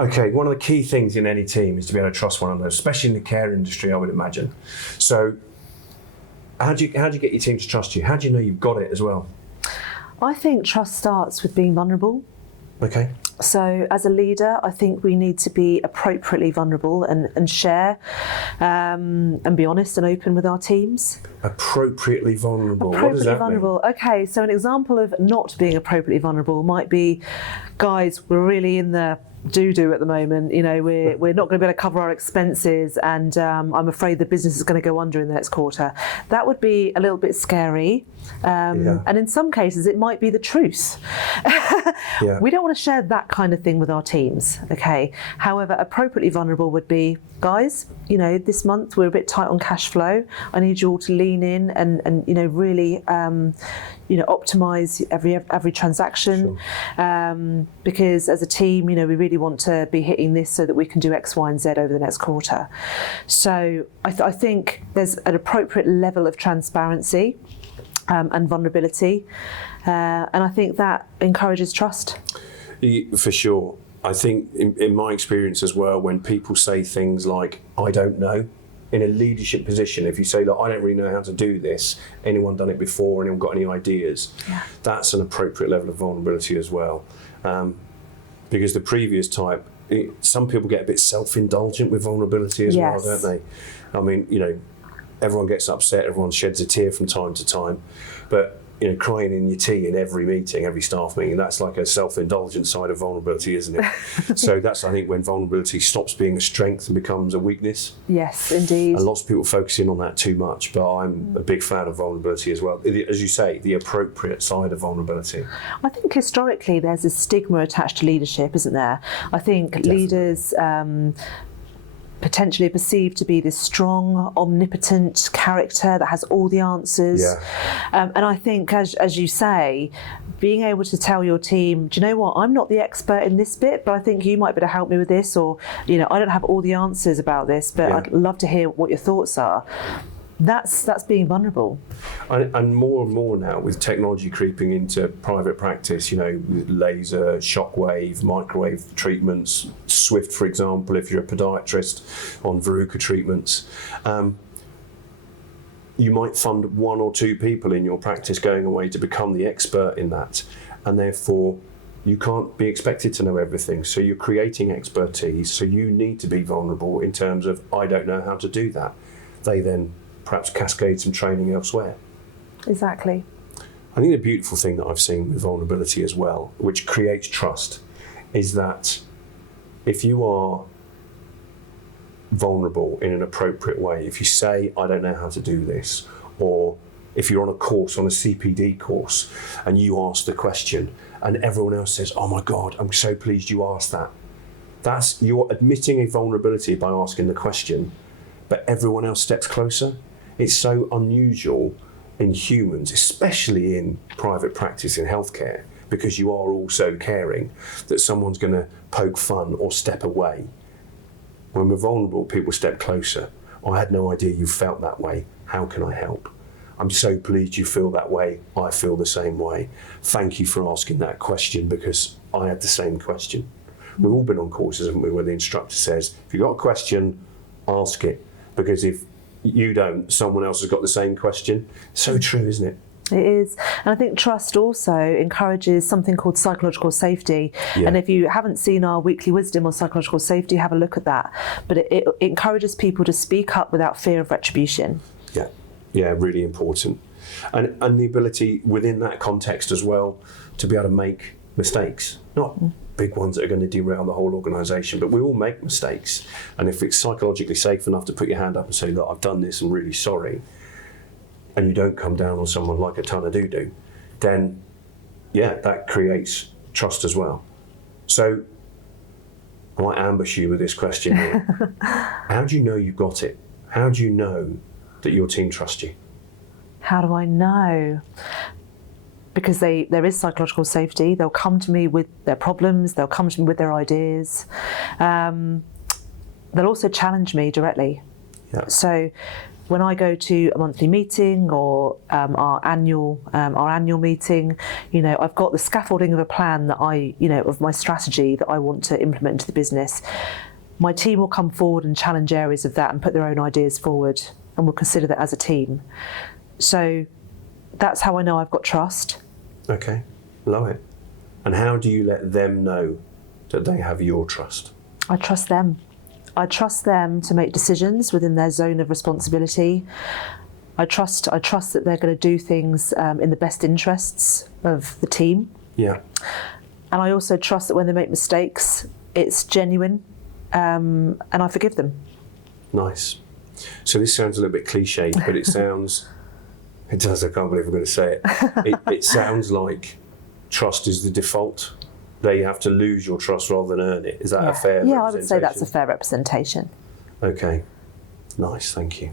Okay, one of the key things in any team is to be able to trust one another, especially in the care industry, I would imagine. So how do you get your team to trust you? How do you know you've got it as well? I think trust starts with being vulnerable. Okay. So as a leader, I think we need to be appropriately vulnerable and share and be honest and open with our teams. Appropriately vulnerable. Appropriately What does that vulnerable. mean? Okay, so an example of not being appropriately vulnerable might be, guys, we're really in the doo-doo at the moment. You know, we're not going to be able to cover our expenses, and I'm afraid the business is going to go under in the next quarter. That would be a little bit scary. And in some cases, it might be the truth. We don't want to share that kind of thing with our teams, okay? However, appropriately vulnerable would be, guys, you know, this month we're a bit tight on cash flow. I need you all to lean in and you know, really, you know, optimize every transaction. Sure. Because as a team, you know, we really want to be hitting this so that we can do X, Y, and Z over the next quarter. So I think there's an appropriate level of transparency and vulnerability, and I think that encourages trust. For sure. I think in my experience as well, when people say things like, I don't know, in a leadership position, if you say, look, I don't really know how to do this, anyone done it before, anyone got any ideas, that's an appropriate level of vulnerability as well. Because the previous type, some people get a bit self-indulgent with vulnerability as well, don't they? I mean, you know, everyone gets upset, everyone sheds a tear from time to time, but you know, crying in your tea in every meeting, every staff meeting, that's like a self-indulgent side of vulnerability, isn't it? So that's, I think, when vulnerability stops being a strength and becomes a weakness. Yes, indeed. And lots of people focus in on that too much, but I'm a big fan of vulnerability as well. As you say, the appropriate side of vulnerability. I think historically there's a stigma attached to leadership, isn't there? I think leaders potentially perceived to be this strong, omnipotent character that has all the answers. And I think, as you say, being able to tell your team, do you know what, I'm not the expert in this bit, but I think you might be able to help me with this, or, you know, I don't have all the answers about this, but I'd love to hear what your thoughts are. That's being vulnerable. And more now with technology creeping into private practice, you know, with laser, shockwave, microwave treatments, Swift, for example, if you're a podiatrist, on Verruca treatments. You might fund one or two people in your practice going away to become the expert in that, and therefore you can't be expected to know everything. So you're creating expertise, so you need to be vulnerable in terms of, I don't know how to do that. They then perhaps cascade some training elsewhere. Exactly. I think the beautiful thing that I've seen with vulnerability as well, which creates trust, is that if you are vulnerable in an appropriate way, if you say, I don't know how to do this, or if you're on a course, on a CPD course, and you ask the question, and everyone else says, oh my God, I'm so pleased you asked that. That's, you're admitting a vulnerability by asking the question, but everyone else steps closer. It's so unusual in humans, especially in private practice in healthcare, because you are all so caring, that someone's going to poke fun or step away. When we're vulnerable, people step closer. I had no idea you felt that way. How can I help? I'm so pleased you feel that way. I feel the same way. Thank you for asking that question, because I had the same question. We've all been on courses, haven't we, where the instructor says, if you've got a question, ask it. Because if you don't, someone else has got the same question. So true, isn't it? It is. And I think trust also encourages something called psychological safety. And if you haven't seen our weekly wisdom on psychological safety, have a look at that. But it encourages people to speak up without fear of retribution. Yeah, really important. And the ability within that context as well to be able to make mistakes. Not big ones that are going to derail the whole organisation, but we all make mistakes. And if it's psychologically safe enough to put your hand up and say, look, I've done this, I'm really sorry, and you don't come down on someone like a ton of doo-doo, then that creates trust as well. So I might ambush you with this question here. How do you know you've got it? How do you know that your team trusts you? How do I know? Because there is psychological safety. They'll come to me with their problems. They'll come to me with their ideas. They'll also challenge me directly. So when I go to a monthly meeting or our annual meeting, you know, I've got the scaffolding of a plan that of my strategy that I want to implement into the business. My team will come forward and challenge areas of that and put their own ideas forward, and we'll consider that as a team. So that's how I know I've got trust. Okay, love it. And how do you let them know that they have your trust? I trust them. I trust them to make decisions within their zone of responsibility. I trust that they're going to do things in the best interests of the team. Yeah. And I also trust that when they make mistakes, it's genuine, and I forgive them. Nice. So this sounds a little bit cliched, but it sounds, it does, I can't believe I'm going to say it. It sounds like trust is the default. They have to lose your trust rather than earn it. Is that a fair representation? Yeah, I would say that's a fair representation. Okay. Nice, thank you.